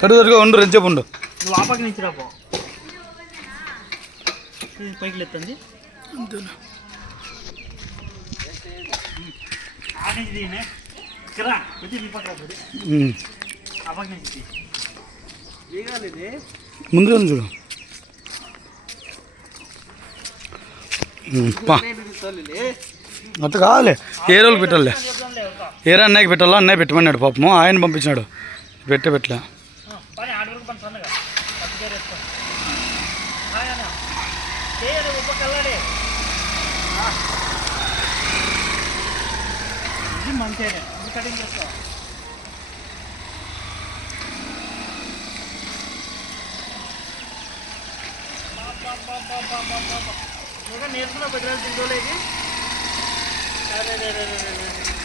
తరుగా ఉండు రెజ్జపు ఉండు నువ్వు ఆ పక్క నుంచి రాపో పైకి లేస్తుంది అంతేనా ఆ నుంచి తీయనే ఇక్కడ వచ్చి ఈ పక్క రాదు ఆ పక్క నుంచి ముందుగా చూడు అట్లా కావాలి ఏ రోజులు పెట్టాలి ఏరా అన్నయ్యకి పెట్టాలా అన్నయ్య పెట్టమన్నాడు పాపము ఆయన పంపించినాడు పెట్టలే మంచిగా కటింగ్ చేస్తా నేర్చుకున్నా 10 రోజులు 2 రోజులు